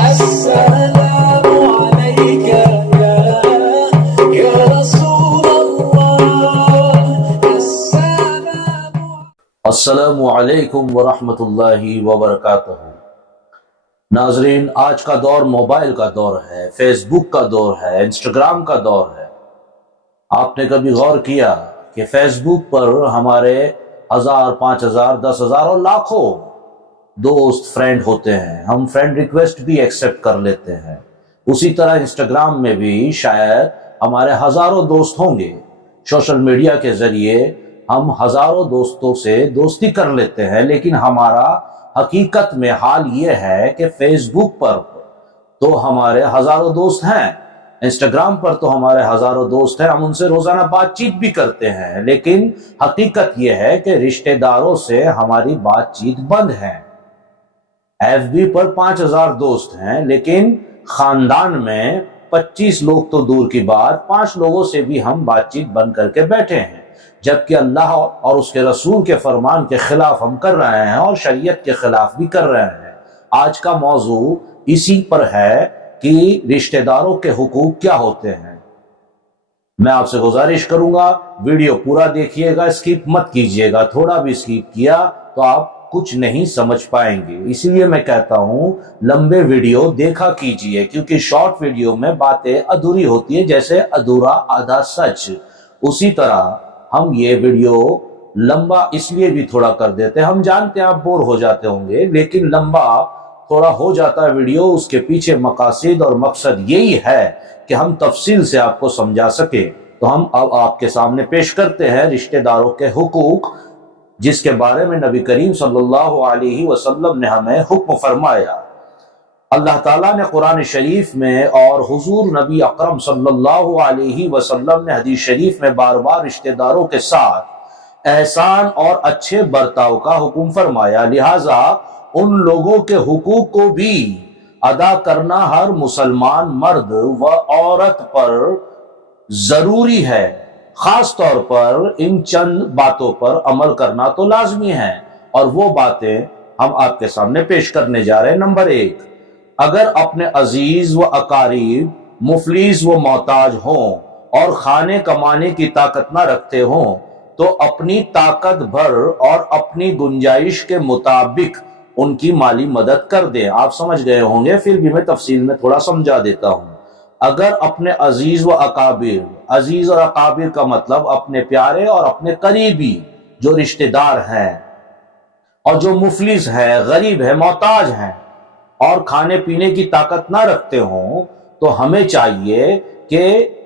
السلام عليك يا رسول الله السلام علیکم ورحمۃ اللہ وبرکاتہ۔ ناظرین، آج کا دور موبائل کا دور ہے، فیس بک کا دور ہے، انسٹاگرام کا دور ہے۔ آپ نے کبھی غور کیا کہ فیس بک پر ہمارے 1000، 5000، 10,000 اور لاکھوں دوست فرینڈ ہوتے ہیں؟ ہم فرینڈ ریکویسٹ بھی ایکسیپٹ کر لیتے ہیں۔ اسی طرح انسٹاگرام میں بھی شاید ہمارے ہزاروں دوست ہوں گے۔ سوشل میڈیا کے ذریعے ہم ہزاروں دوستوں سے دوستی کر لیتے ہیں، لیکن ہمارا حقیقت میں حال یہ ہے کہ فیس بک پر تو ہمارے ہزاروں دوست ہیں، انسٹاگرام پر تو ہمارے ہزاروں دوست ہیں، ہم ان سے روزانہ بات چیت بھی کرتے ہیں، لیکن حقیقت یہ ہے کہ رشتہ داروں سے ہماری بات چیت بند ہے۔ ایف بی پر 5000 دوست ہیں، لیکن خاندان میں 25 لوگ تو دور کی بات، 5 لوگوں سے بھی ہم بات چیت بند کر کے بیٹھے ہیں، جبکہ اللہ اور اس کے رسول کے فرمان کے خلاف ہم کر رہے ہیں اور شریعت کے خلاف بھی کر رہے ہیں۔ آج کا موضوع اسی پر ہے کہ رشتہ داروں کے حقوق کیا ہوتے ہیں۔ میں آپ سے گزارش کروں گا ویڈیو پورا دیکھیے گا، اسکیپ مت کیجیے گا۔ تھوڑا بھی اسکیپ کیا تو آپ کچھ نہیں سمجھ پائیں گے۔ اسی لیے میں کہتا ہوں لمبے ویڈیو دیکھا کیجیے، کیونکہ شارٹ ویڈیو میں باتیں ادھوری ہوتی ہیں، جیسے ادھورا آدھا سچ۔ اسی طرح ہم یہ ویڈیو لمبا اس لیے بھی تھوڑا کر دیتے ہیں، ہم جانتے ہیں آپ بور ہو جاتے ہوں گے، لیکن لمبا تھوڑا ہو جاتا ہے ویڈیو، اس کے پیچھے مقاصد اور مقصد یہی ہے کہ ہم تفصیل سے آپ کو سمجھا سکیں۔ تو ہم اب آپ کے سامنے پیش کرتے ہیں رشتہ داروں کے حقوق، جس کے بارے میں نبی کریم صلی اللہ علیہ وسلم نے ہمیں حکم فرمایا۔ اللہ تعالیٰ نے قرآن شریف میں اور حضور نبی اکرم صلی اللہ علیہ وسلم نے حدیث شریف میں بار بار رشتہ داروں کے ساتھ احسان اور اچھے برتاؤ کا حکم فرمایا، لہٰذا ان لوگوں کے حقوق کو بھی ادا کرنا ہر مسلمان مرد و عورت پر ضروری ہے۔ خاص طور پر ان چند باتوں پر عمل کرنا تو لازمی ہے، اور وہ باتیں ہم آپ کے سامنے پیش کرنے جا رہے ہیں۔ نمبر 1، اگر اپنے عزیز و اقارب مفلس و محتاج ہوں اور کھانے کمانے کی طاقت نہ رکھتے ہوں تو اپنی طاقت بھر اور اپنی گنجائش کے مطابق ان کی مالی مدد کر دیں۔ آپ سمجھ گئے ہوں گے، پھر بھی میں تفصیل میں تھوڑا سمجھا دیتا ہوں۔ اگر اپنے عزیز و اقابر، عزیز اور اقابر کا مطلب اپنے پیارے اور اپنے قریبی جو رشتہ دار ہیں، اور جو مفلس ہے، غریب ہے، محتاج ہیں اور کھانے پینے کی طاقت نہ رکھتے ہوں، تو ہمیں چاہیے کہ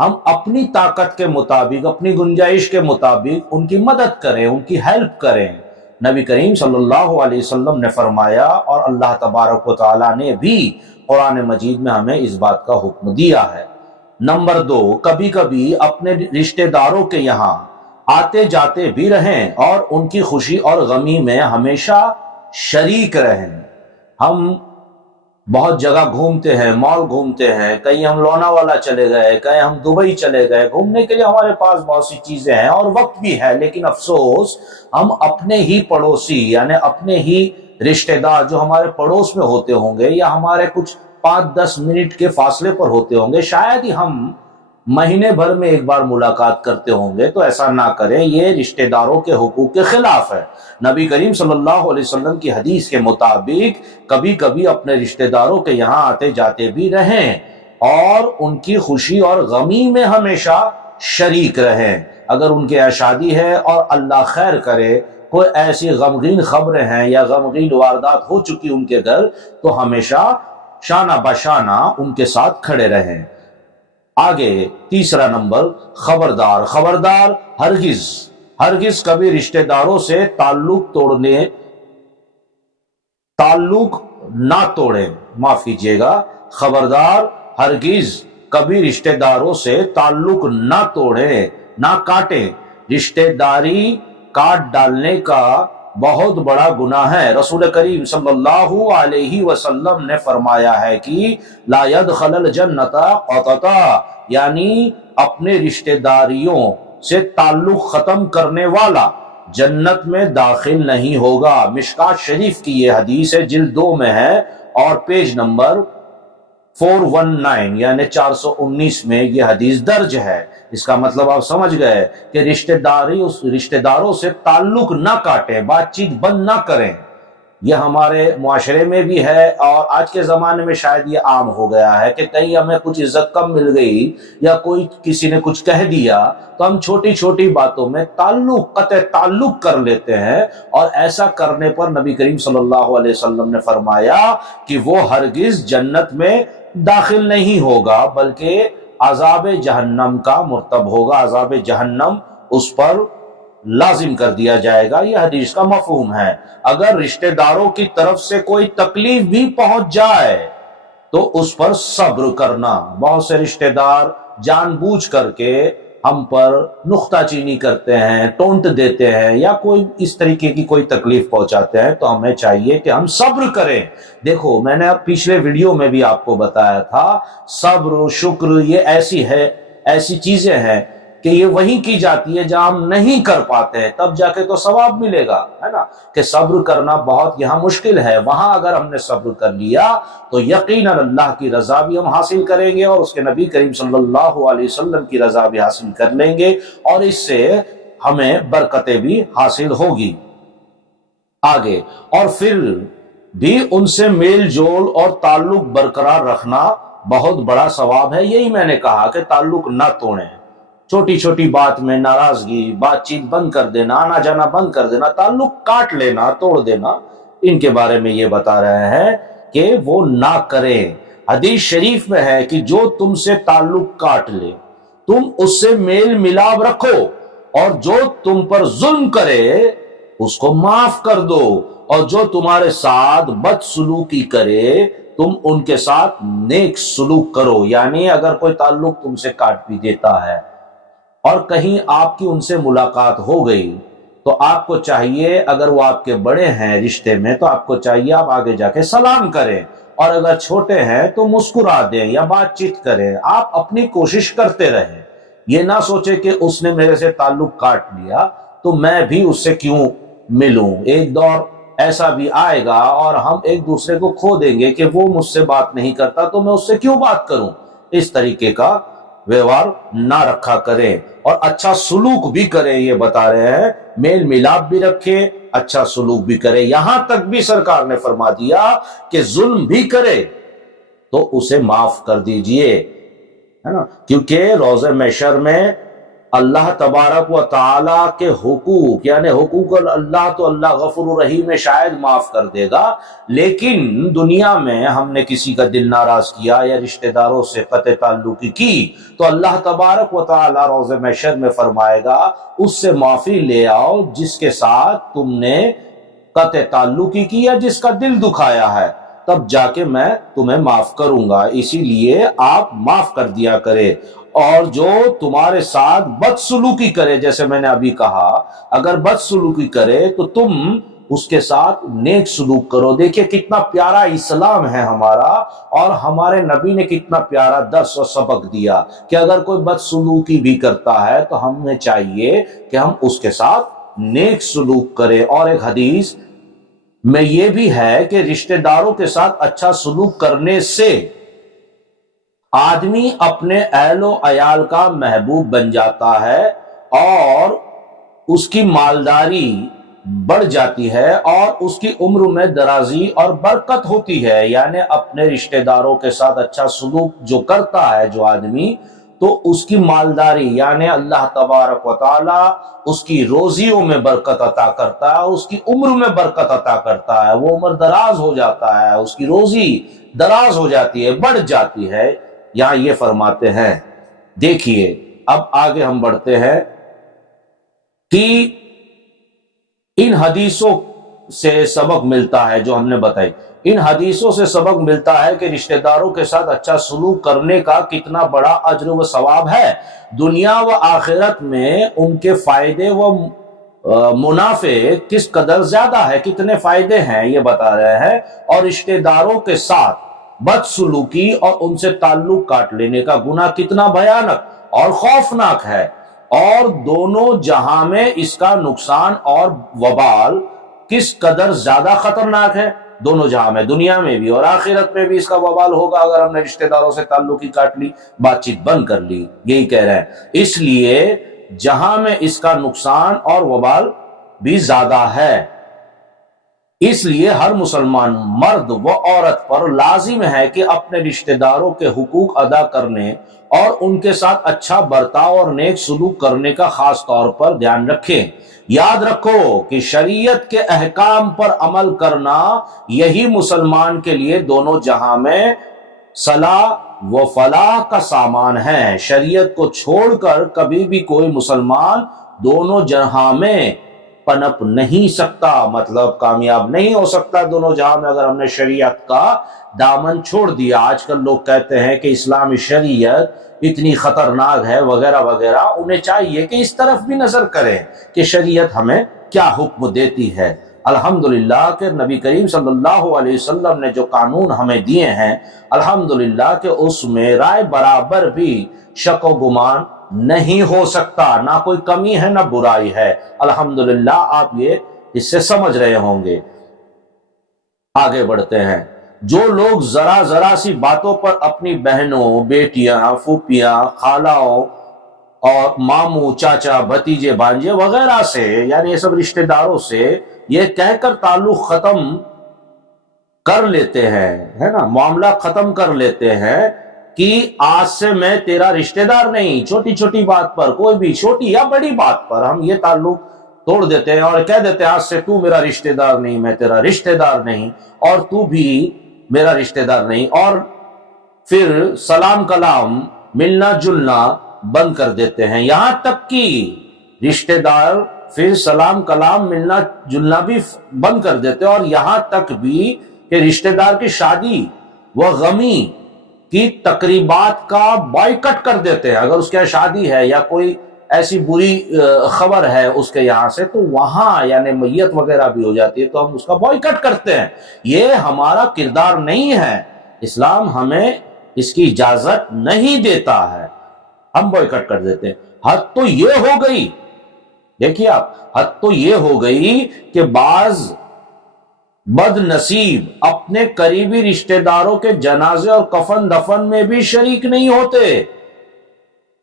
ہم اپنی طاقت کے مطابق، اپنی گنجائش کے مطابق ان کی مدد کریں، ان کی ہیلپ کریں۔ نبی کریم صلی اللہ علیہ وسلم نے فرمایا، اور اللہ تبارک و تعالیٰ نے بھی قرآن مجید میں ہمیں اس بات کا حکم دیا ہے۔ نمبر 2، کبھی کبھی اپنے رشتہ داروں کے یہاں آتے جاتے بھی رہیں اور ان کی خوشی اور غمی میں ہمیشہ شریک رہیں۔ ہم بہت جگہ گھومتے ہیں، مال گھومتے ہیں، کہیں ہم لوناوالا چلے گئے، کہیں ہم دبئی چلے گئے، گھومنے کے لیے ہمارے پاس بہت سی چیزیں ہیں اور وقت بھی ہے، لیکن افسوس ہم اپنے ہی پڑوسی، یعنی اپنے ہی رشتہ دار جو ہمارے پڑوس میں ہوتے ہوں گے یا ہمارے کچھ 5-10 منٹ کے فاصلے پر ہوتے ہوں گے، شاید ہی ہم مہینے بھر میں ایک بار ملاقات کرتے ہوں گے، تو ایسا نہ کریں، یہ رشتہ داروں کے حقوق کے خلاف ہے۔ نبی کریم صلی اللہ علیہ وسلم کی حدیث کے مطابق کبھی کبھی اپنے رشتہ داروں کے یہاں آتے جاتے بھی رہیں اور ان کی خوشی اور غمی میں ہمیشہ شریک رہیں۔ اگر ان کے یہاں شادی ہے اور اللہ خیر کرے کوئی ایسی غمگین خبریں ہیں یا غمگین واردات ہو چکی ان کے گھر، تو ہمیشہ شانہ بشانہ ان کے ساتھ کھڑے رہیں۔ آگے تیسرا نمبر، خبردار ہرگز کبھی رشتہ داروں سے تعلق نہ توڑیں، معاف کیجیے گا، خبردار ہرگز کبھی رشتہ داروں سے تعلق نہ توڑیں، نہ کاٹیں۔ رشتہ داری کاٹ ڈالنے کا بہت بڑا گناہ ہے۔ رسول کریم صلی اللہ علیہ وسلم نے فرمایا ہے کہ لا يدخل الجنت قطعا، یعنی اپنے رشتہ داریوں سے تعلق ختم کرنے والا جنت میں داخل نہیں ہوگا۔ مشکات شریف کی یہ حدیث ہے، جلد 2 میں ہے اور پیج نمبر 419 یعنی 419 میں یہ حدیث درج ہے۔ اس کا مطلب آپ سمجھ گئے کہ رشتہ داروں سے تعلق نہ کاٹیں، بات چیت بند نہ کریں۔ یہ ہمارے معاشرے میں بھی ہے، اور آج کے زمانے میں شاید یہ عام ہو گیا ہے کہ کہیں ہمیں کچھ عزت کم مل گئی یا کوئی کسی نے کچھ کہہ دیا تو ہم چھوٹی چھوٹی باتوں میں قطع تعلق کر لیتے ہیں، اور ایسا کرنے پر نبی کریم صلی اللہ علیہ وسلم نے فرمایا کہ وہ ہرگز جنت میں داخل نہیں ہوگا بلکہ عذاب جہنم کا مرتب ہوگا، عذاب جہنم اس پر لازم کر دیا جائے گا۔ یہ حدیث کا مفہوم ہے۔ اگر رشتہ داروں کی طرف سے کوئی تکلیف بھی پہنچ جائے تو اس پر صبر کرنا۔ بہت سے رشتہ دار جان بوجھ کر کے ہم پر نکتہ چینی کرتے ہیں، ٹونٹ دیتے ہیں، یا کوئی اس طریقے کی کوئی تکلیف پہنچاتے ہیں، تو ہمیں چاہیے کہ ہم صبر کریں۔ دیکھو، میں نے اب پچھلے ویڈیو میں بھی آپ کو بتایا تھا، صبر و شکر یہ ایسی چیزیں ہیں کہ یہ وہیں کی جاتی ہے جہاں ہم نہیں کر پاتے ہیں، تب جا کے تو ثواب ملے گا، ہے نا، کہ صبر کرنا بہت یہاں مشکل ہے۔ وہاں اگر ہم نے صبر کر لیا تو یقیناً اللہ کی رضا بھی ہم حاصل کریں گے، اور اس کے نبی کریم صلی اللہ علیہ وسلم کی رضا بھی حاصل کر لیں گے، اور اس سے ہمیں برکتیں بھی حاصل ہوگی آگے۔ اور پھر بھی ان سے میل جول اور تعلق برقرار رکھنا بہت بڑا ثواب ہے۔ یہی میں نے کہا کہ تعلق نہ توڑیں، چھوٹی چھوٹی بات میں ناراضگی، بات چیت بند کر دینا، آنا جانا بند کر دینا، تعلق کاٹ لینا، توڑ دینا، ان کے بارے میں یہ بتا رہے ہیں کہ وہ نہ کریں۔ حدیث شریف میں ہے کہ جو تم سے تعلق کاٹ لے تم اس سے میل ملاپ رکھو، اور جو تم پر ظلم کرے اس کو معاف کر دو، اور جو تمہارے ساتھ بد سلوکی کرے تم ان کے ساتھ نیک سلوک کرو۔ یعنی اگر کوئی تعلق تم سے کاٹ بھی دیتا ہے اور کہیں آپ کی ان سے ملاقات ہو گئی تو آپ کو چاہیے، اگر وہ آپ کے بڑے ہیں رشتے میں، تو آپ کو چاہیے آپ آگے جا کے سلام کریں، اور اگر چھوٹے ہیں تو مسکرا دیں یا بات چیت کریں۔ آپ اپنی کوشش کرتے رہیں، یہ نہ سوچے کہ اس نے میرے سے تعلق کاٹ لیا تو میں بھی اس سے کیوں ملوں۔ ایک دور ایسا بھی آئے گا اور ہم ایک دوسرے کو کھو دیں گے کہ وہ مجھ سے بات نہیں کرتا تو میں اس سے کیوں بات کروں۔ اس طریقے کا ویوہار نہ رکھا کریں، اور اچھا سلوک بھی کریں۔ یہ بتا رہے ہیں میل ملاپ بھی رکھیں، اچھا سلوک بھی کریں۔ یہاں تک بھی سرکار نے فرما دیا کہ ظلم بھی کرے تو اسے معاف کر دیجئے، ہے نا، کیونکہ روز محشر میں اللہ تبارک و تعالی کے حقوق، یعنی حقوق اللہ تو اللہ غفور الرحیم میں شاید معاف کر دے گا، لیکن دنیا میں ہم نے کسی کا دل ناراض کیا یا رشتہ داروں سے قطع تعلقی کی تو اللہ تبارک و تعالی روز محشر میں فرمائے گا اس سے معافی لے آؤ جس کے ساتھ تم نے قطع تعلقی کی یا جس کا دل دکھایا ہے، تب جا کے میں تمہیں معاف کروں گا۔ اسی لیے آپ معاف کر دیا کرے، اور جو تمہارے ساتھ بدسلوکی کرے، جیسے میں نے ابھی کہا، اگر بدسلوکی کرے تو تم اس کے ساتھ نیک سلوک کرو۔ دیکھیں کتنا پیارا اسلام ہے ہمارا، اور ہمارے نبی نے کتنا پیارا درس و سبق دیا کہ اگر کوئی بدسلوکی بھی کرتا ہے تو ہمیں چاہیے کہ ہم اس کے ساتھ نیک سلوک کریں۔ اور ایک حدیث میں یہ بھی ہے کہ رشتہ داروں کے ساتھ اچھا سلوک کرنے سے آدمی اپنے اہل و عیال کا محبوب بن جاتا ہے، اور اس کی مالداری بڑھ جاتی ہے، اور اس کی عمر میں درازی اور برکت ہوتی ہے۔ یعنی اپنے رشتہ داروں کے ساتھ اچھا سلوک جو کرتا ہے جو آدمی، تو اس کی مالداری یعنی اللہ تبارک و تعالی اس کی روزیوں میں برکت عطا کرتا ہے، اس کی عمر میں برکت عطا کرتا ہے، وہ عمر دراز ہو جاتا ہے، اس کی روزی دراز ہو جاتی ہے، بڑھ جاتی ہے۔ یہاں یہ فرماتے ہیں، دیکھیے اب آگے ہم بڑھتے ہیں کہ ان حدیثوں سے سبق ملتا ہے جو ہم نے بتائی، ان حدیثوں سے سبق ملتا ہے کہ رشتہ داروں کے ساتھ اچھا سلوک کرنے کا کتنا بڑا اجر و ثواب ہے۔ دنیا و آخرت میں ان کے فائدے و منافع کس قدر زیادہ ہے، کتنے فائدے ہیں یہ بتا رہے ہیں۔ اور رشتہ داروں کے ساتھ بدسلوکی اور ان سے تعلق کاٹ لینے کا گناہ کتنا بھیانک اور خوفناک ہے، اور دونوں جہاں میں اس کا نقصان اور وبال کس قدر زیادہ خطرناک ہے۔ دونوں جہاں میں، دنیا میں بھی اور آخرت میں بھی اس کا وبال ہوگا اگر ہم نے رشتہ داروں سے تعلق ہی کاٹ لی، بات چیت بند کر لی، یہی کہہ رہے ہیں۔ اس لیے جہاں میں اس کا نقصان اور وبال بھی زیادہ ہے، اس لیے ہر مسلمان مرد و عورت پر لازم ہے کہ اپنے رشتہ داروں کے حقوق ادا کرنے اور ان کے ساتھ اچھا برتاؤ اور نیک سلوک کرنے کا خاص طور پر دھیان رکھیں۔ یاد رکھو کہ شریعت کے احکام پر عمل کرنا یہی مسلمان کے لیے دونوں جہاں میں صلاح و فلاح کا سامان ہے۔ شریعت کو چھوڑ کر کبھی بھی کوئی مسلمان دونوں جہاں میں پنپ نہیں سکتا، مطلب کامیاب نہیں ہو سکتا دونوں جہاں میں اگر ہم نے شریعت کا دامن چھوڑ دیا۔ آج کل لوگ کہتے ہیں کہ اسلامی شریعت اتنی خطرناک ہے وغیرہ وغیرہ، انہیں چاہیے کہ اس طرف بھی نظر کریں کہ شریعت ہمیں کیا حکم دیتی ہے۔ الحمدللہ کہ نبی کریم صلی اللہ علیہ وسلم نے جو قانون ہمیں دیے ہیں، الحمدللہ کہ اس میں رائے برابر بھی شک و گمان نہیں ہو سکتا، نہ کوئی کمی ہے نہ برائی ہے۔ الحمدللہ آپ یہ اس سے سمجھ رہے ہوں گے۔ آگے بڑھتے ہیں۔ جو لوگ ذرا ذرا سی باتوں پر اپنی بہنوں، بیٹیاں، پھوپھیاں، خالاؤں اور ماموں، چاچا، بھتیجے، بھانجے وغیرہ سے، یعنی یہ سب رشتہ داروں سے یہ کہہ کر تعلق ختم کر لیتے ہیں، ہے نا، معاملہ ختم کر لیتے ہیں کہ آج سے میں تیرا رشتہ دار نہیں، چھوٹی چھوٹی بات پر، کوئی بھی چھوٹی یا بڑی بات پر ہم یہ تعلق توڑ دیتے ہیں اور کہہ دیتے ہیں آج سے تو میرا رشتہ دار نہیں، میں تیرا رشتہ دار نہیں، اور تو بھی میرا رشتہ دار نہیں، اور پھر سلام کلام، ملنا جلنا بند کر دیتے ہیں۔ یہاں تک کہ رشتہ دار پھر سلام کلام، ملنا جلنا بھی بند کر دیتے ہیں، اور یہاں تک بھی کہ رشتہ دار کی شادی و غمی کی تقریبات کا بائیکٹ کر دیتے ہیں۔ اگر اس کے شادی ہے یا کوئی ایسی بری خبر ہے اس کے یہاں سے، تو وہاں یعنی میت وغیرہ بھی ہو جاتی ہے تو ہم اس کا بائیکٹ کرتے ہیں۔ یہ ہمارا کردار نہیں ہے، اسلام ہمیں اس کی اجازت نہیں دیتا ہے، ہم بائیکٹ کر دیتے ہیں۔ حد تو یہ ہو گئی، دیکھیے آپ، حد تو یہ ہو گئی کہ بعض بد نصیب اپنے قریبی رشتہ داروں کے جنازے اور کفن دفن میں بھی شریک نہیں ہوتے،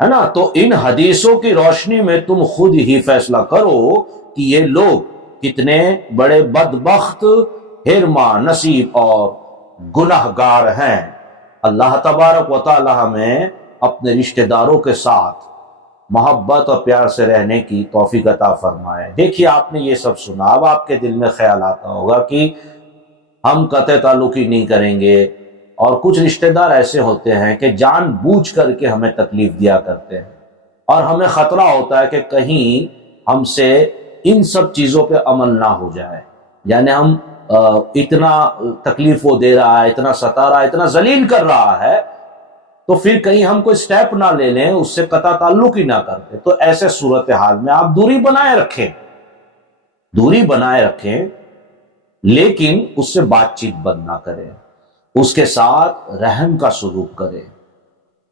ہے نا۔ تو ان حدیثوں کی روشنی میں تم خود ہی فیصلہ کرو کہ یہ لوگ کتنے بڑے بدبخت، حرما نصیب اور گناہگار ہیں۔ اللہ تبارک و تعالی ہمیں اپنے رشتہ داروں کے ساتھ محبت اور پیار سے رہنے کی توفیق عطا فرمائے۔ دیکھیے آپ نے یہ سب سنا، اب آپ کے دل میں خیال آتا ہوگا کہ ہم قطع تعلق ہی نہیں کریں گے، اور کچھ رشتہ دار ایسے ہوتے ہیں کہ جان بوجھ کر کے ہمیں تکلیف دیا کرتے ہیں، اور ہمیں خطرہ ہوتا ہے کہ کہیں ہم سے ان سب چیزوں پہ عمل نہ ہو جائے، یعنی ہم اتنا تکلیف وہ دے رہا ہے، اتنا ستا رہا ہے، اتنا ذلیل کر رہا ہے، تو پھر کہیں ہم کوئی سٹیپ نہ لے لیں، اس سے قطع تعلق ہی نہ کرتے۔ تو ایسے صورتحال میں آپ دوری بنائے رکھیں، دوری بنائے رکھیں، لیکن اس سے بات چیت بند نہ کریں، اس کے ساتھ رحم کا سلوک کریں،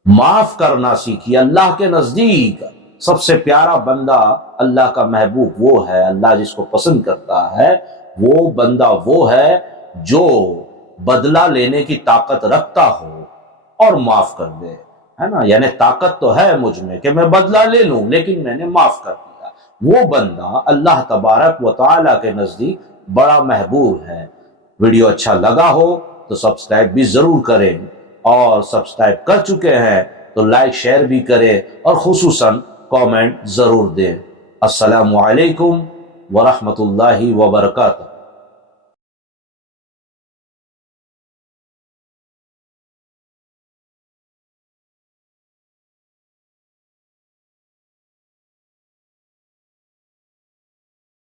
معاف کرنا سیکھیے۔ اللہ کے نزدیک سب سے پیارا بندہ، اللہ کا محبوب وہ ہے، اللہ جس کو پسند کرتا ہے وہ بندہ وہ ہے جو بدلہ لینے کی طاقت رکھتا ہو اور معاف کر دے، ہے نا۔ یعنی طاقت تو ہے مجھ میں کہ میں بدلہ لے لوں، لیکن میں نے معاف کر دیا، وہ بندہ اللہ تبارک و تعالی کے نزدیک بڑا محبوب ہے۔ ویڈیو اچھا لگا ہو تو سبسکرائب بھی ضرور کریں، اور سبسکرائب کر چکے ہیں تو لائک شیئر بھی کریں، اور خصوصاً کامنٹ ضرور دیں۔ السلام علیکم ورحمۃ اللہ وبرکاتہ۔